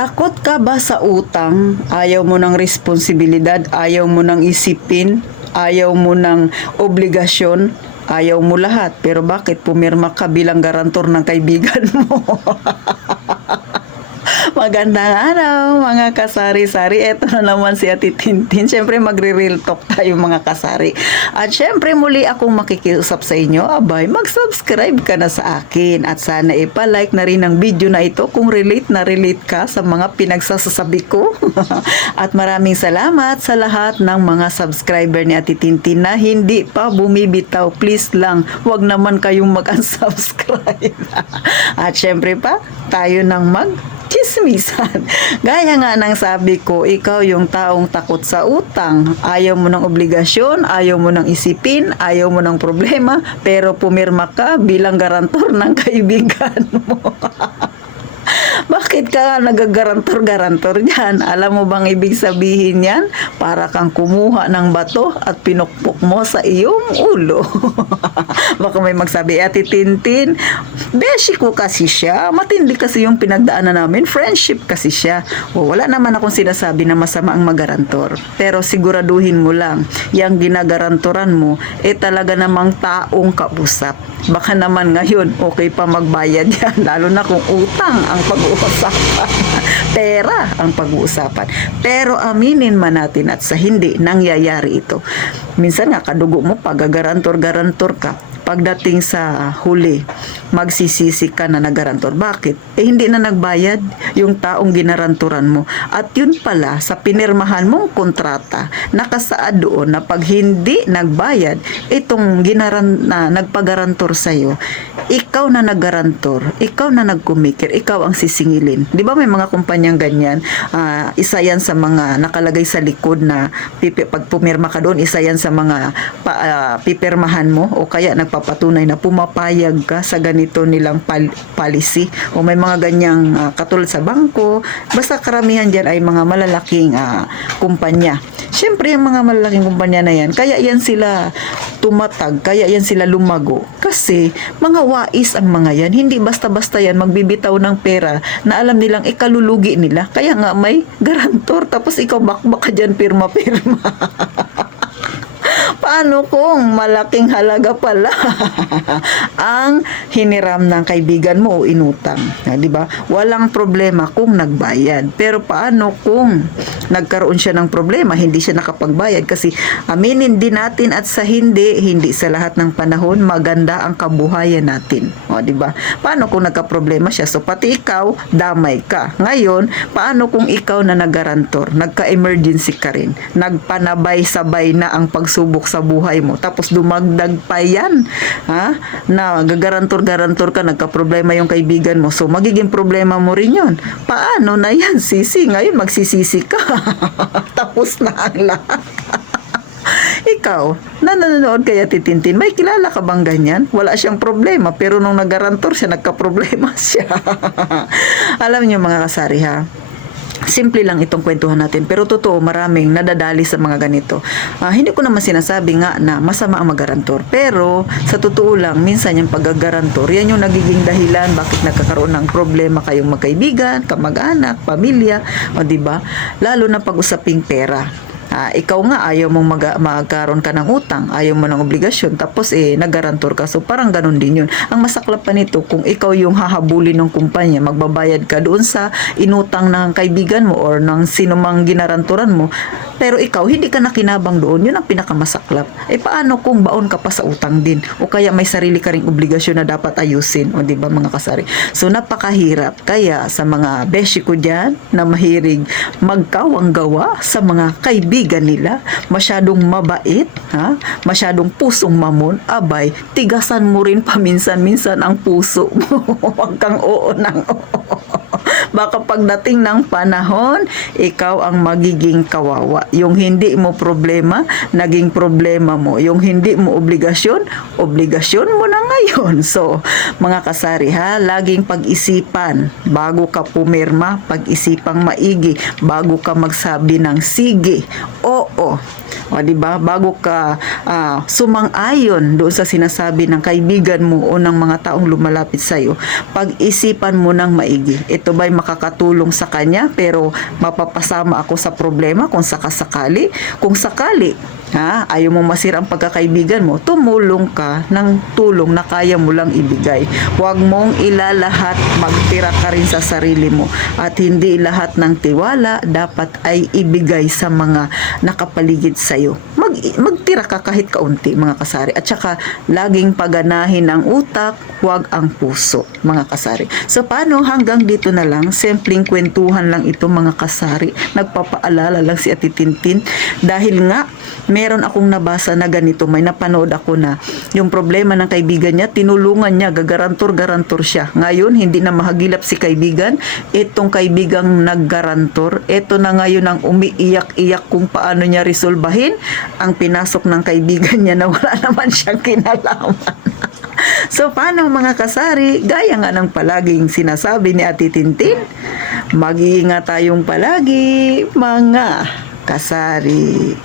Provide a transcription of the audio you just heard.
Takot ka ba sa utang? Ayaw mo ng responsibilidad, ayaw mo ng isipin, ayaw mo ng obligasyon, ayaw mo lahat. Pero bakit pumirma ka bilang garantor ng kaibigan mo? Magandang araw mga kasari-sari. Eto na naman si Ate Tintin. Siyempre magre-real talk tayo mga kasari. At siyempre muli akong makikiusap sa inyo. Abay, mag-subscribe ka na sa akin. At sana ipa-like na rin ang video na ito kung relate na relate ka sa mga pinagsasasabi ko. At maraming salamat sa lahat ng mga subscriber ni Ate Tintin na hindi pa bumibitaw. Please lang, wag naman kayong mag-unsubscribe. At siyempre pa, tayo nang chismisan. Gaya nga ng sabi ko, ikaw yung taong takot sa utang. Ayaw mo ng obligasyon, ayaw mo ng isipin, ayaw mo ng problema, pero pumirma ka bilang garantor ng kaibigan mo. Bakit ka nagagarantor-garantor yan? Alam mo bang ibig sabihin yan? Para kang kumuha ng bato at pinukpok mo sa iyong ulo. Baka may magsabi, Ate Tintin, beshi ko kasi siya. Matindi kasi yung pinagdaanan namin. Friendship kasi siya. O, wala naman akong sinasabi na masama ang magarantor. Pero siguraduhin mo lang, yung ginagarantoran mo, talaga namang taong kausap. Baka naman ngayon, okay pa magbayad yan. Lalo na kung utang ang pag-uusapan. Pera ang pag-uusapan. Pero aminin man natin at sa hindi, nangyayari ito. Minsan nga, kadugo mo, pag-garantor-garantor ka. Pagdating sa huli, magsisisi ka na nagarantor. Bakit? Hindi na nagbayad yung taong ginaranturan mo. At yun pala, sa pinirmahan mong kontrata, nakasaad doon na pag hindi nagbayad, itong nagpagarantor sa'yo, ikaw na naggarantor, ikaw na nagkumikir, ikaw ang sisingilin. Di ba may mga kumpanyang ganyan? Isa yan sa mga nakalagay sa likod na pag pumirma ka doon, isa yan sa mga pipirmahan mo o kaya nagpapatunay na pumapayag ka sa ganito nilang policy o may mga ganyang katulad sa bangko. Basta karamihan dyan ay mga malalaking kumpanya. Siyempre, yung mga malalaking kumpanya na yan, kaya yan sila tumatag, kaya yan sila lumago. Kasi, mga wais ang mga yan. Hindi basta-basta yan magbibitaw ng pera na alam nilang ikalulugi nila. Kaya nga may garantor, tapos ikaw bakbak ka dyan, pirma-pirma. Paano kung malaking halaga pala ang hiniram ng kaibigan mo o inutang? Di ba? Walang problema kung nagbayad. Pero paano kung nagkaroon siya ng problema, hindi siya nakapagbayad? Kasi aminin din natin at sa hindi sa lahat ng panahon maganda ang kabuhayan natin. O, di ba? Paano kung nagka-problema siya? So pati ikaw, damay ka. Ngayon, paano kung ikaw na naggarantor, nagka-emergency ka rin, nagpanabay-sabay na ang pagsubok sa buhay mo, tapos dumagdag pa yan, na gagarantor-garantor ka, nagka-problema yung kaibigan mo, so magiging problema mo rin yun. Paano na yan? Sisi, ngayon magsisisi ka. Tapos na ang lahat. Ikaw, na nanonood kaya Titintin, may kilala ka bang ganyan? Wala siyang problema, pero nung nagarantor siya, nagka-problema siya. Alam niyo mga kasari simple lang itong kwentuhan natin, pero totoo maraming nadadali sa mga ganito. Hindi ko naman sinasabi nga na masama ang magarantor, pero sa totoo lang, minsan yung paggagarantor, yan yung nagiging dahilan bakit nagkakaroon ng problema kayong magkaibigan, kamag-anak, pamilya, o diba? Lalo na pag-usaping pera. Ikaw nga ayaw mong magkaroon ka ng utang, ayaw mo ng obligasyon, tapos naggarantor ka. So parang ganun din yun. Ang masaklap pa nito, kung ikaw yung hahabulin ng kumpanya, magbabayad ka doon sa inutang ng kaibigan mo or ng sinumang ginaranturan mo, pero ikaw hindi ka nakinabang doon, yun ang pinakamasaklap. Paano kung baon ka pa sa utang din? O kaya may sarili ka ring obligasyon na dapat ayusin, o diba mga kasari? So napakahirap. Kaya sa mga beshi ko dyan na mahirig magkawang gawa sa mga kaibigan nila, masyadong mabait, masyadong pusong mamon, abay, tigasan mo rin paminsan-minsan ang puso mo. Huwag kang oo ng oo. Baka pagdating ng panahon, ikaw ang magiging kawawa. Yung hindi mo problema, naging problema mo. Yung hindi mo obligasyon, obligasyon mo na ngayon. So, mga kasari laging pag-isipan bago ka pumirma, pag-isipang maigi bago ka magsabi ng sige, oo. O, diba? Bago ka sumang-ayon doon sa sinasabi ng kaibigan mo o ng mga taong lumalapit sa'yo, pag-isipan mo ng maigi. Ito ba'y makakatulong sa kanya pero mapapasama ako sa problema kung sakasakali. Kung sakali, ayaw mo masira ang pagkakaibigan mo, tumulong ka ng tulong na kaya mo lang ibigay. Huwag mong ilalahat, magtira ka rin sa sarili mo. At hindi lahat ng tiwala dapat ay ibigay sa mga nakapaligid sa'yo. Magtira ka kahit kaunti, mga kasari. At saka, laging paganahin ang utak, huwag ang puso, mga kasari. So, paano? Hanggang dito na lang. Simpleng kwentuhan lang ito, mga kasari. Nagpapaalala lang si Ate Tintin. Dahil nga, meron akong nabasa na ganito. May napanood ako na yung problema ng kaibigan niya, tinulungan niya, gagarantor-garantor siya. Ngayon, hindi na mahagilap si kaibigan. Itong kaibigang naggarantor, ito na ngayon ang umiiyak-iyak kung paano niya resolbahin ang pinasok ng kaibigan niya na wala naman siyang kinalaman. So, paano mga kasari? Gaya nga ng palaging sinasabi ni Ate Tintin, mag-iingat tayong palagi, mga kasari.